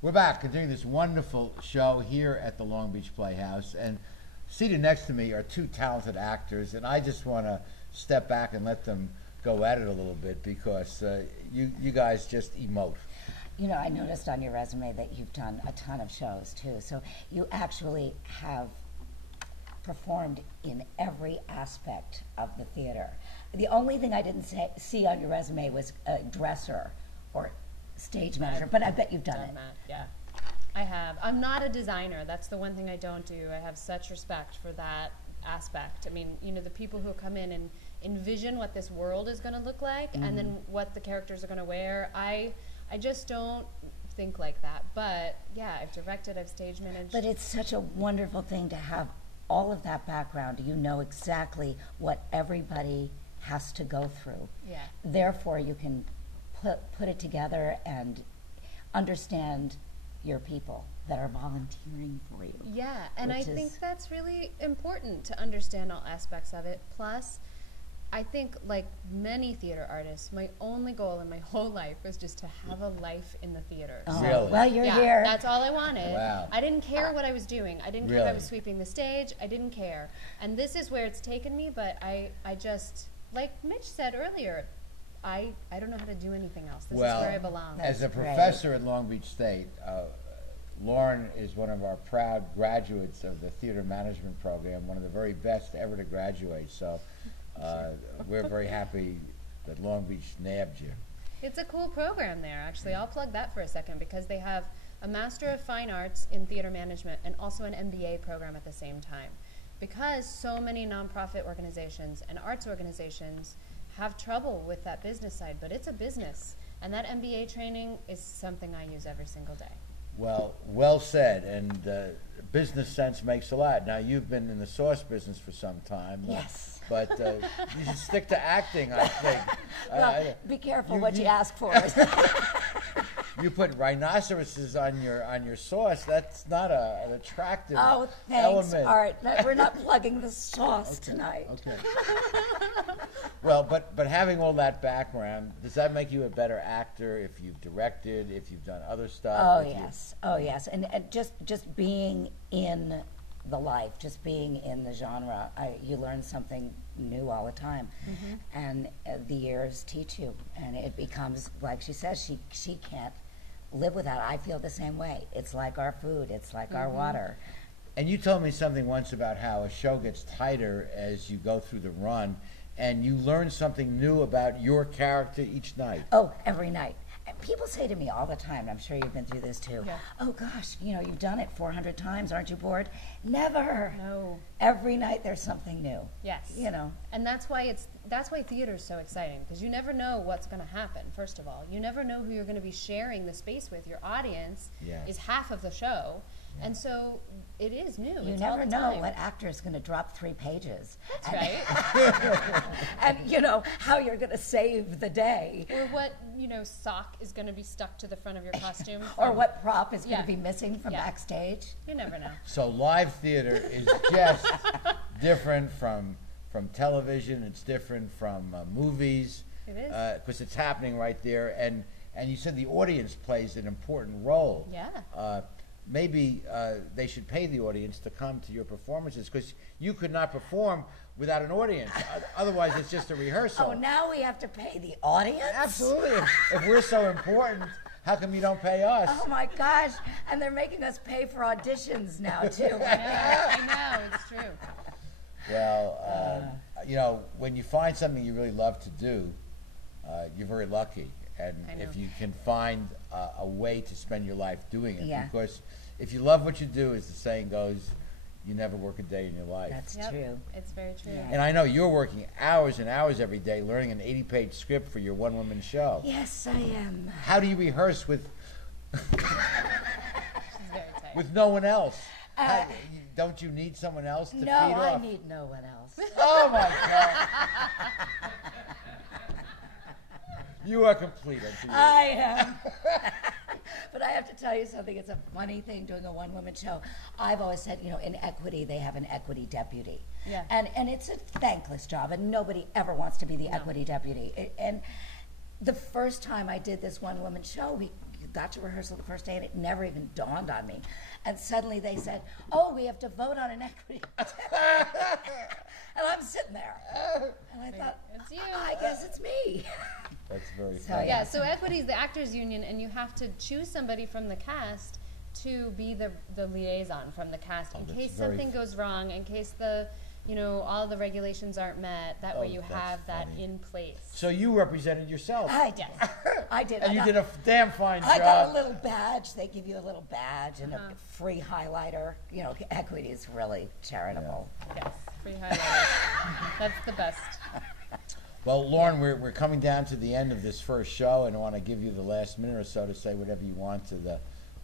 We're back, continuing this wonderful show here at the Long Beach Playhouse. And seated next to me are two talented actors, and I just want to step back and let them go at it a little bit because you guys just emote. You know, I noticed on your resume that you've done a ton of shows, too. So you actually have performed in every aspect of the theater. The only thing I didn't see on your resume was a dresser or stage manager, but I bet you've done it. That, yeah, I have. I'm not a designer. That's the one thing I don't do. I have such respect for that aspect. I mean, you know, the people who come in and envision what this world is going to look like and then what the characters are going to wear. I just don't think like that. But yeah, I've directed, I've stage managed. But it's such a wonderful thing to have all of that background. You know exactly what everybody has to go through. Yeah. Therefore, you can put it together and understand your people that are volunteering for you. Yeah, and I think that's really important to understand all aspects of it. Plus, I think, like many theater artists, my only goal in my whole life was just to have a life in the theater. Oh, Really? well, you're here. That's all I wanted. Wow. I didn't care what I was doing. I didn't care if I Really? was sweeping the stage. I didn't care. And this is where it's taken me, but I just, like Mitch said earlier, I don't know how to do anything else. This is where I belong. As a That's professor at Long Beach State, Lauren is one of our proud graduates of the theater management program, one of the very best ever to graduate. So we're very happy that Long Beach nabbed you. It's a cool program there, actually. I'll plug that for a second because they have a Master of Fine Arts in Theater Management and also an MBA program at the same time. Because so many nonprofit organizations and arts organizations have trouble with that business side, but it's a business. And that MBA training is something I use every single day. Well said, and business sense makes a lot. Now, you've been in the sauce business for some time. Yes. But you should stick to acting, I think. Well, be careful what you ask for. You put rhinoceroses on your sauce. That's not an attractive Oh, thanks, element. Art. We're not plugging the sauce tonight. Okay. Well, but having all that background, does that make you a better actor if you've directed, if you've done other stuff? Oh yes, and just being in the life, just being in the genre, you learn something new all the time, and the years teach you, and it becomes, like she says, she can't live without it. I feel the same way. It's like our food, it's like our water. And you told me something once about how a show gets tighter as you go through the run, and you learn something new about your character each night. Oh, every night. And people say to me all the time, and I'm sure you've been through this too, Yeah. oh gosh, you know, you've done it 400 times, aren't you bored? Never. No. Every night there's something new. Yes. You know. And that's why theater is so exciting, because you never know what's going to happen. First of all, you never know who you're going to be sharing the space with. Your audience is half of the show, and so it is new. You it's never all the know time. what actor is going to drop 3 pages. That's right. And you know how you're going to save the day, Or what sock is going to be stuck to the front of your costume, or what prop is going Yeah. to be missing from Yeah. backstage. You never know. So live theater is just different from television. It's different from movies. It is. Because it's happening right there, and you said the audience plays an important role. Yeah. Maybe they should pay the audience to come to your performances, because you could not perform without an audience. Otherwise, it's just a rehearsal. Oh, now we have to pay the audience? Absolutely. If we're so important, how come you don't pay us? Oh my gosh, and they're making us pay for auditions now too. I know, it's true. Well, when you find something you really love to do, you're very lucky. And if you can find a way to spend your life doing it. Yeah. Because if you love what you do, as the saying goes, you never work a day in your life. That's Yep. true. It's very true. Yeah. And I know you're working hours and hours every day learning an 80-page script for your one-woman show. Yes, I am. How do you rehearse with She's very tight. with no one else? Don't you need someone else to feed No, off? I need no one else. Oh my God! You are complete, aren't you? I am. But I have to tell you something. It's a funny thing doing a one-woman show. I've always said, in equity, they have an equity deputy. Yeah. And it's a thankless job, and nobody ever wants to be the equity deputy. And the first time I did this one-woman show, got to rehearsal the first day, and it never even dawned on me. And suddenly they said, "Oh, we have to vote on an equity." And I'm sitting there, and I thought, It's you. I guess it's me. That's very So, funny. Yeah, so equity is the actors union, and you have to choose somebody from the cast to be the liaison from the cast in that's case very something goes wrong, in case all the regulations aren't met. That way you that's have that funny. in place. So you represented yourself. I did. I did. And you did a damn fine job. I got a little badge. They give you a little badge and a free highlighter. Equity is really charitable. Yes, free highlighters. That's the best. Well, Lauren, we're coming down to the end of this first show, and I want to give you the last minute or so to say whatever you want to the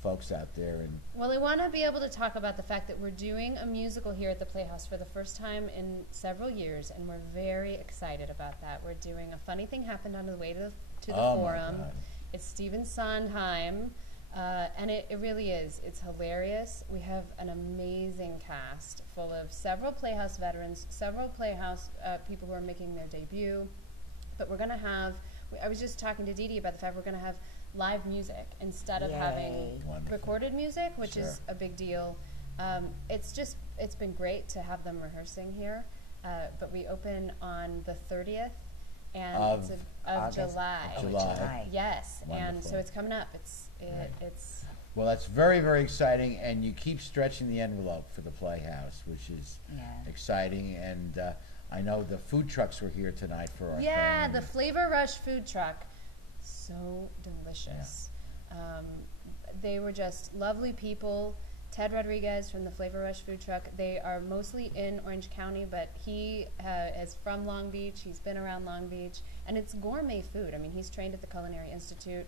folks out there. And Well, I want to be able to talk about the fact that we're doing a musical here at the Playhouse for the first time in several years, and we're very excited about that. We're doing A Funny Thing Happened on the way to the Oh, my Forum. God. It's Stephen Sondheim, and it really is. It's hilarious. We have an amazing cast full of several Playhouse veterans, several Playhouse people who are making their debut. But we're going to have, I was just talking to Dee Dee about the fact we're going to have live music instead of having Yay. Wonderful. recorded music, which Sure. is a big deal. It's been great to have them rehearsing here. But we open on the 30th Of of August. July. Of July. Yes, and Wonderful. so it's coming up. It's well, that's very, very exciting, and you keep stretching the envelope for the Playhouse, which is Yeah. exciting. And I know the food trucks were here tonight for our yeah, thing. the Flavor Rush food truck, so delicious. They were just lovely people. Ted Rodriguez from the Flavor Rush food truck. They are mostly in Orange County, but he is from Long Beach. He's been around Long Beach, and it's gourmet food. I mean, he's trained at the Culinary Institute.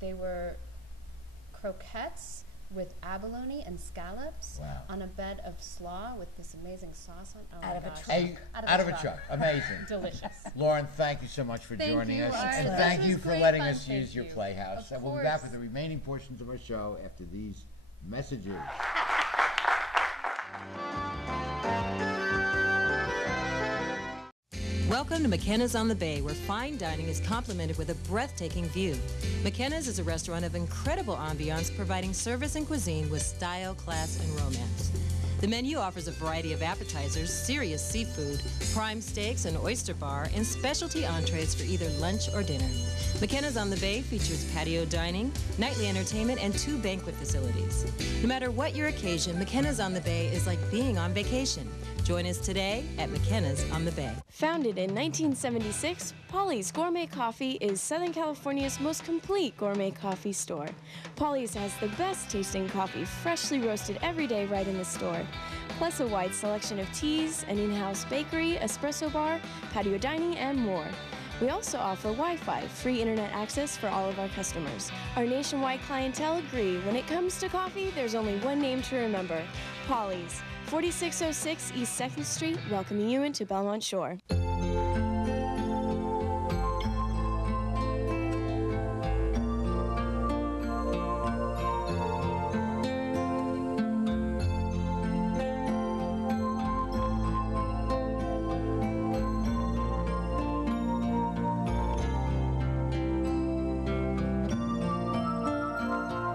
They were croquettes with abalone and scallops Wow. on a bed of slaw with this amazing sauce on. Oh Out my of a gosh. truck. Out of a truck. Amazing. Delicious. Lauren, thank you so much for Thank joining you, us. Art. And This thank was you for great letting fun. us use Thank your you. Playhouse. Of And we'll be back with course. the remaining portions of our show after these messages. Welcome to McKenna's on the Bay, where fine dining is complemented with a breathtaking view. McKenna's is a restaurant of incredible ambiance, providing service and cuisine with style, class, and romance. The menu offers a variety of appetizers, serious seafood, prime steaks, an oyster bar, and specialty entrees for either lunch or dinner. McKenna's on the Bay features patio dining, nightly entertainment, and 2 banquet facilities. No matter what your occasion, McKenna's on the Bay is like being on vacation. Join us today at McKenna's on the Bay. Founded in 1976, Polly's Gourmet Coffee is Southern California's most complete gourmet coffee store. Polly's has the best tasting coffee, freshly roasted every day right in the store, plus a wide selection of teas, an in-house bakery, espresso bar, patio dining, and more. We also offer Wi-Fi, free internet access for all of our customers. Our nationwide clientele agree, when it comes to coffee, there's only one name to remember, Polly's. 4606 East 2nd Street, welcoming you into Belmont Shore.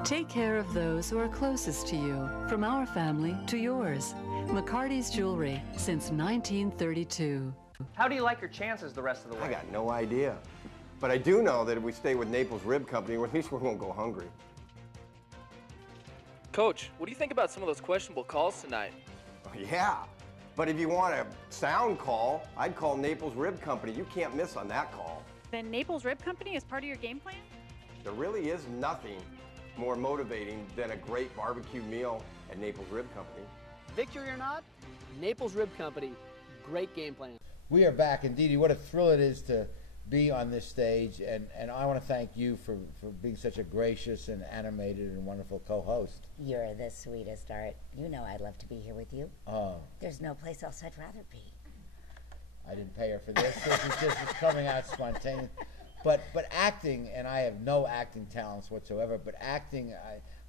Take care of those who are closest to you, from our family to yours. McCarty's Jewelry, since 1932. How do you like your chances the rest of the way? I got no idea. But I do know that if we stay with Naples Rib Company, at least we won't go hungry. Coach, what do you think about some of those questionable calls tonight? Yeah. But if you want a sound call, I'd call Naples Rib Company. You can't miss on that call. Then Naples Rib Company is part of your game plan? There really is nothing more motivating than a great barbecue meal at Naples Rib Company. Victory or not, Naples Rib Company, great game plan. We are back, and Dee Dee, what a thrill it is to be on this stage, and I want to thank you for being such a gracious and animated and wonderful co-host. You're the sweetest, Art. You know I'd love to be here with you. Oh, There's no place else I'd rather be. I didn't pay her for this. This is just it's coming out spontaneous. But acting, and I have no acting talents whatsoever, but acting,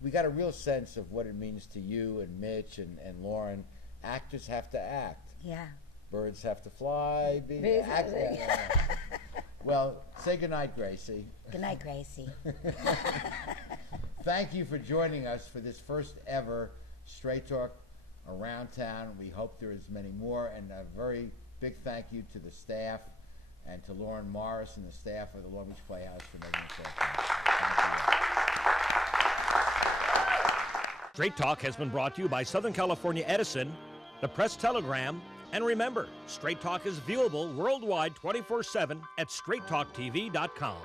we got a real sense of what it means to you and Mitch and Lauren. Actors have to act. Yeah. Birds have to fly. Bees have Acting. Well, say goodnight, Gracie. Good night, Gracie. Thank you for joining us for this first ever Straight Talk Around Town. We hope there is many more, and a very big thank you to the staff and to Lauren Morris and the staff of the Long Beach Playhouse for making this happen. Thank you. Straight Talk has been brought to you by Southern California Edison, the Press Telegram, and remember, Straight Talk is viewable worldwide 24/7 at straighttalktv.com.